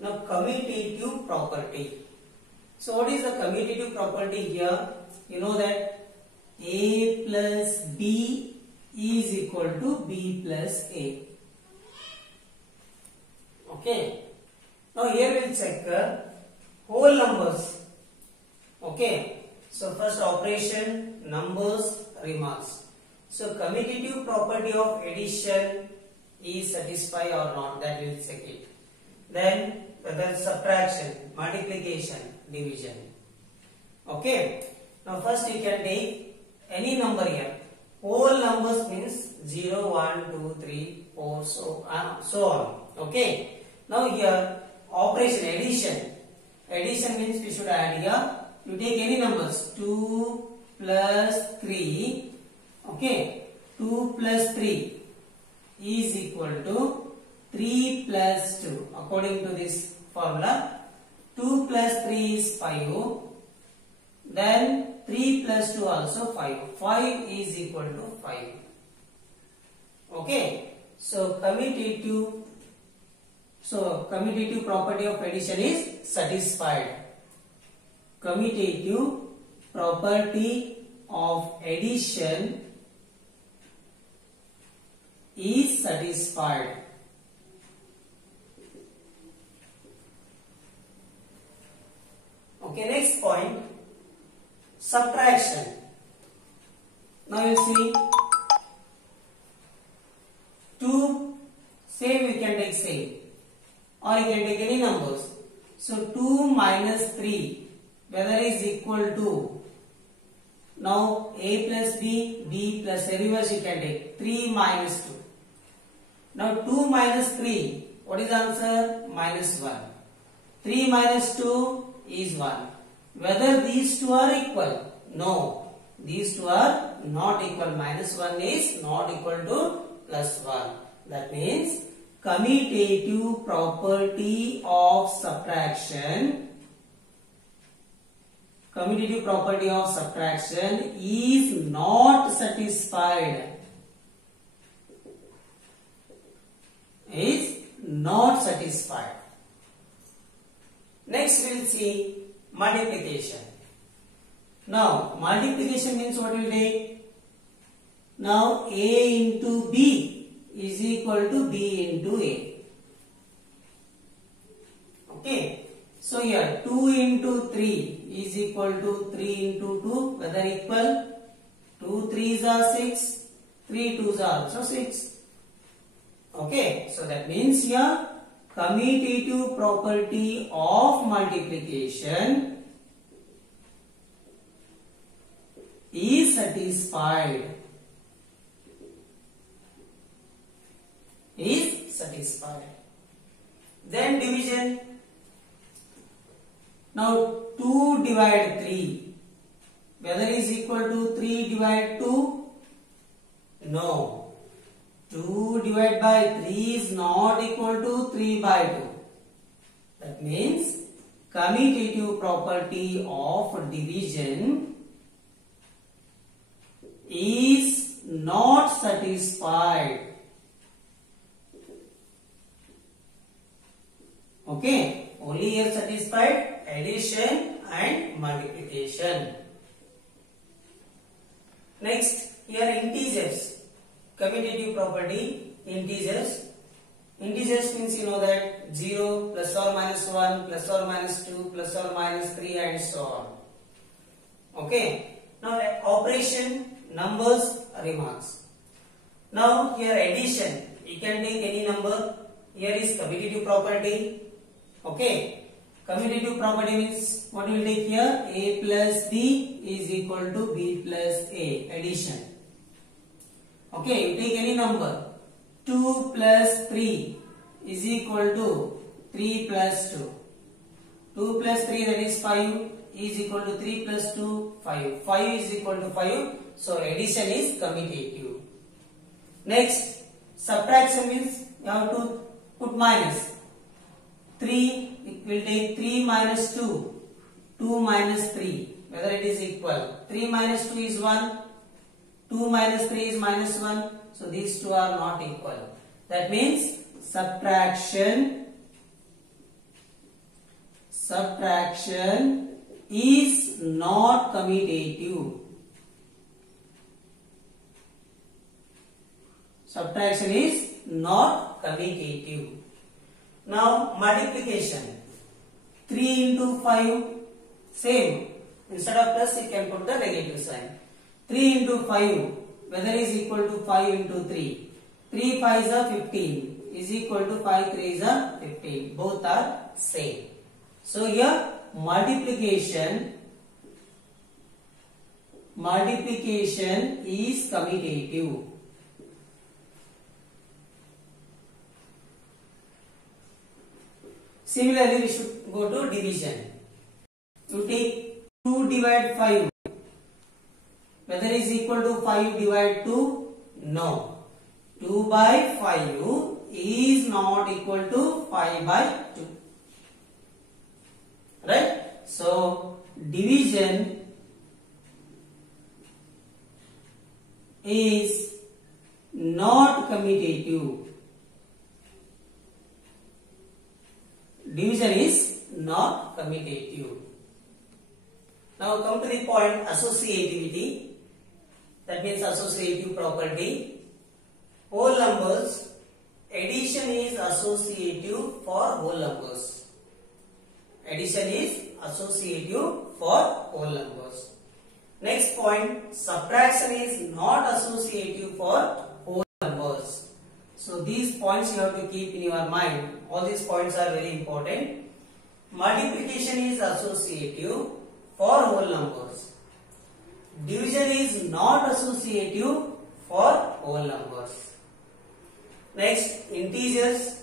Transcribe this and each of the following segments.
Now commutative property. So what is the commutative property here? You know that A plus B is equal to B plus A. Okay. Now here we will check whole numbers. Okay. So first operation, numbers, remarks. So commutative property of addition is satisfied or not, that we will check it. Then whether subtraction, multiplication, division. Okay. Now first you can take any number here. Whole numbers means 0, 1, 2, 3, 4, so on. Okay. Now here operation addition. Addition means we should add here. You take any numbers. 2 plus 3. Okay. 2 plus 3 is equal to 3 plus 2. According to this formula, 2 plus 3 is 5. Then 3 plus 2 also 5. 5 is equal to 5. Okay. So commutative property of addition is satisfied. Commutative property of addition is satisfied. Okay, next point, subtraction. Now you see 2, same we can take same, or you can take any numbers. So 2 minus 3, whether is equal to, now A plus B, B plus A, reverse you can take 3 minus 2. Now 2 minus 3, what is the answer? Minus 1. 3 minus 2 is 1. Whether these two are equal? No. These two are not equal. Minus 1 is not equal to plus 1. That means commutative property of subtraction. Commutative property of subtraction is not satisfied. Is not satisfied. Next we will see multiplication. Now multiplication means what will take? Now A into B is equal to B into A. Okay. So here 2 into 3 is equal to 3 into 2. Whether equal? 2 3s are 6. 3 2s are also 6. Okay. So that means here commutative property of multiplication is satisfied. Is satisfied. Then division. Now 2 divide 3. Whether is equal to 3 divide 2? No. 2 divided by 3 is not equal to 3 by 2. That means commutative property of division is not satisfied. Okay, only here satisfied addition and multiplication. Next, here integers. Commutative property, integers. Integers means you know that 0 plus or minus 1 plus or minus 2 plus or minus 3 and so on. Okay. Now operation, numbers, remarks. Now here addition, you can take any number. Here is commutative property. Okay. Commutative property means what we will take here? A plus B is equal to B plus A. Addition. Okay, you take any number. 2 plus 3 is equal to 3 plus 2. 2 plus 3, that is 5, is equal to 3 plus 2, 5. 5 is equal to 5. So addition is commutative. Next, subtraction means you have to put minus. 3, it will take 3 minus 2. 2 minus 3. Whether it is equal. 3 minus 2 is 1. 2 minus 3 is minus 1. So these two are not equal. That means subtraction subtraction is not commutative. Subtraction is not commutative. Now multiplication. 3 into 5, same. Instead of plus, you can put the negative sign. 3 into 5, whether is equal to 5 into 3. 3 5s are 15 is equal to 5 3s are 15. Both are same. So here multiplication is commutative. Similarly, we should go to division. You take 2 divide 5. Whether is equal to 5 divide 2? No. 2 by 5 is not equal to 5 by 2. Right? So, division is not commutative. Division is not commutative. Now come to the point associativity. That means associative property. Whole numbers, addition is associative for whole numbers. Addition is associative for whole numbers. Next point, subtraction is not associative for whole numbers. So these points you have to keep in your mind. All these points are very important. Multiplication is associative for whole numbers. Division is not associative for whole numbers. Next, integers.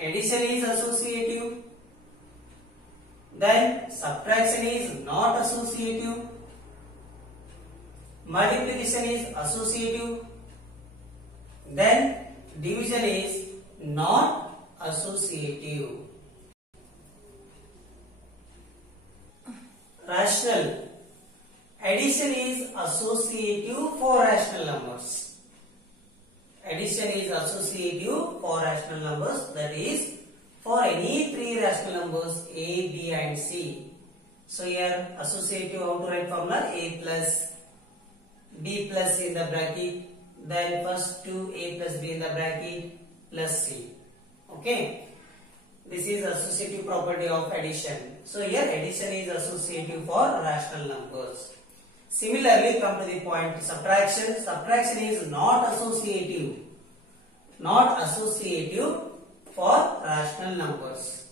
Addition is associative. Then subtraction is not associative. Multiplication is associative. Then division is not associative. Rational. Addition is associative for rational numbers. Addition is associative for rational numbers. That is, for any three rational numbers A, B and C. So here associative, how to write formula? A plus B plus in the bracket. Then first 2A plus B in the bracket plus C. Okay. This is associative property of addition. So here addition is associative for rational numbers. Similarly, come to the point subtraction. Subtraction is not associative. Not associative for rational numbers.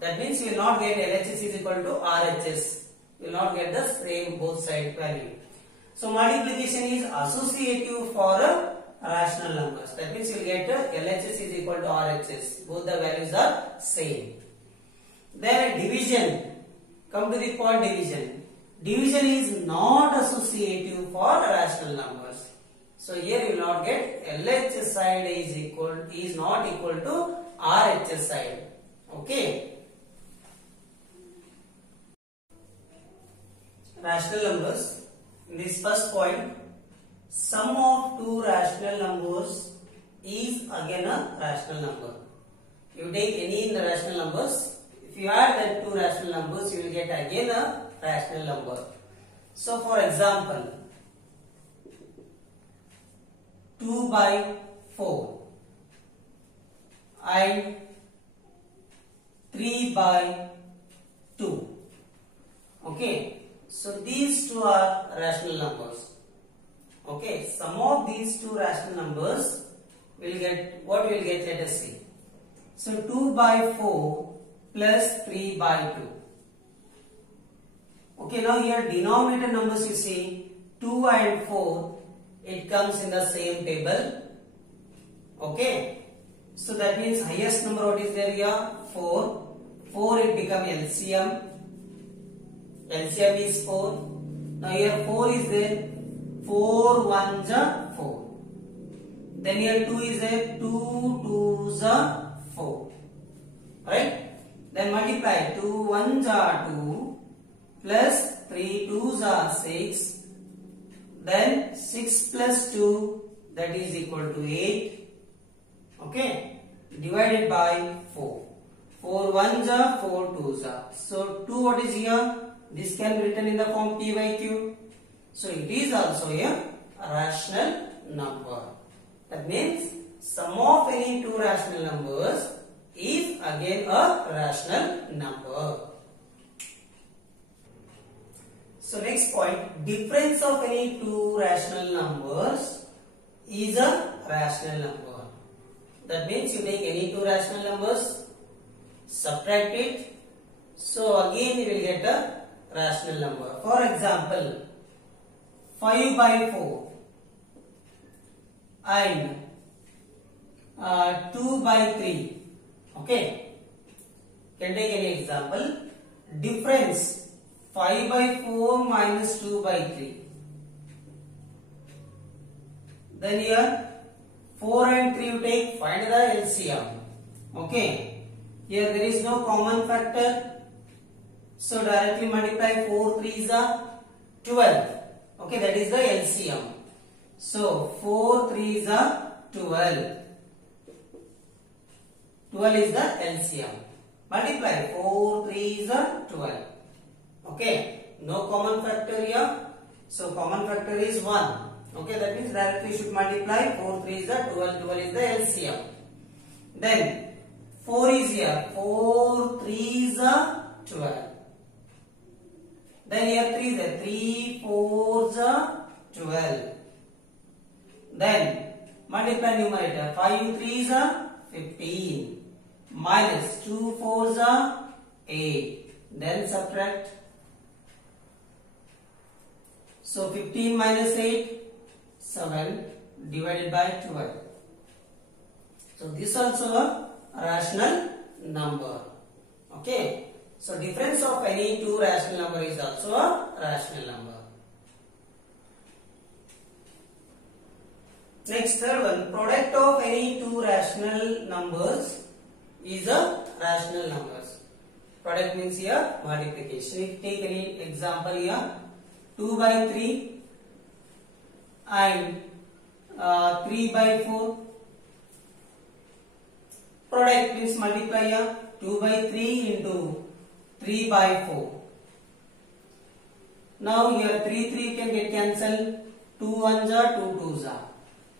That means you will not get LHS is equal to RHS. You will not get the same both side value. So multiplication is associative for rational numbers. That means you will get LHS is equal to RHS. Both the values are same. Then division. Come to the point division. Division is not associative for rational numbers. So here you will not get LHS side is not equal to RHS side. Okay. Rational numbers. In this first point, sum of two rational numbers is again a rational number. You take any in the rational numbers. If you add that two rational numbers, you will get again a rational number. So for example, 2 by 4 and 3 by 2. Okay. So these two are rational numbers. Okay. Sum of these two rational numbers will get, what we will get, let us see. So 2 by 4 plus 3 by 2. Okay, now here denominator numbers you see 2 and 4, it comes in the same table. Okay, so that means highest number what is there here? 4. 4 it become LCM. LCM is 4. Now here 4 is there. 4 1s are 4. Then here 2 is there. 2 2s are 4. Right? Then multiply 2 1s are 2. Plus 3 2s are 6. Then 6 plus 2, that is equal to 8. Okay. Divided by 4. 4 4 ones are 4 twos are. So 2 what is here? This can be written in the form p by q. So it is also a rational number. That means sum of any two rational numbers is again a rational number. So next point, difference of any two rational numbers is a rational number. That means you take any two rational numbers, subtract it, so again you will get a rational number. For example, 5 by 4 and 2 by 3. Okay, can take any example. Difference 5 by 4 minus 2 by 3. Then here 4 and 3 you take, find the LCM. Okay, here there is no common factor, so directly multiply 4 3s are 12. Okay, that is the LCM. So 4 3s are 12. 12 is the LCM. Multiply 4 3s are 12. Okay, no common factor here, so common factor is 1. Okay, that means directly you should multiply 4 3s are 12. 12 is the LCM. Then 4 is here, 4 3s are 12. Then here 3 is there, 3 4s are 12. Then multiply numerator, 5 3s are 15 minus 2 4s are 8. Then subtract. So 15 minus 8, 7 divided by 12. So this also a rational number. Okay. So difference of any two rational number is also a rational number. Next, third one, product of any two rational numbers is a rational numbers. Product means here multiplication. If take any example here, 2 by 3 and 3 by 4. Product means multiply here, 2 by 3 into 3 by 4. Now here 3 can get cancelled, 2 1s are 2 2s are.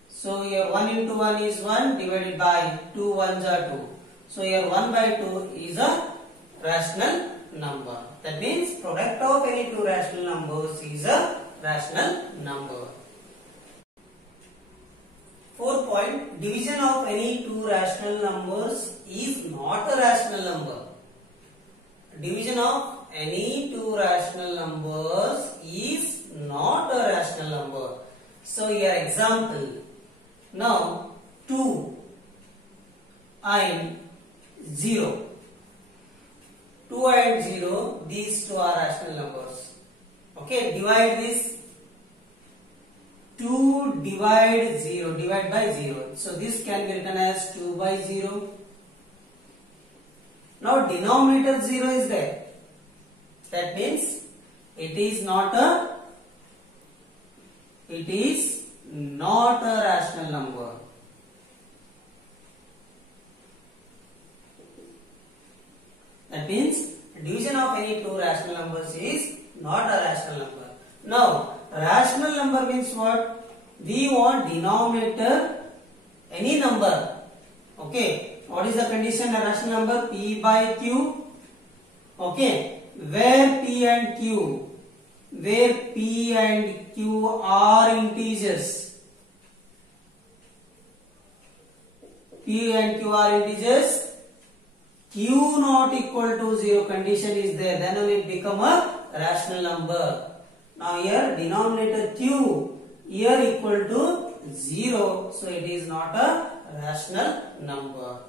So here 1 into 1 is 1 divided by 2 1s are 2. So here 1 by 2 is a rational number. That means product of any two rational numbers is a rational number. Fourth point, division of any two rational numbers is not a rational number. Division of any two rational numbers is not a rational number. So here example, now 2 and 0. 2 and 0, these two are rational numbers. Okay, divide this. 2 divide 0, divide by 0. So this can be written as 2 by 0. Now denominator 0 is there. That means it is not a rational number. That means division of any two rational numbers is not a rational number. Now rational number means what? We want denominator any number. Okay. What is the condition? A rational number p by q. Okay. Where p and q are integers. P and q are integers. Q not equal to 0 condition is there. Then only it become a rational number. Now here denominator q here equal to 0. So it is not a rational number.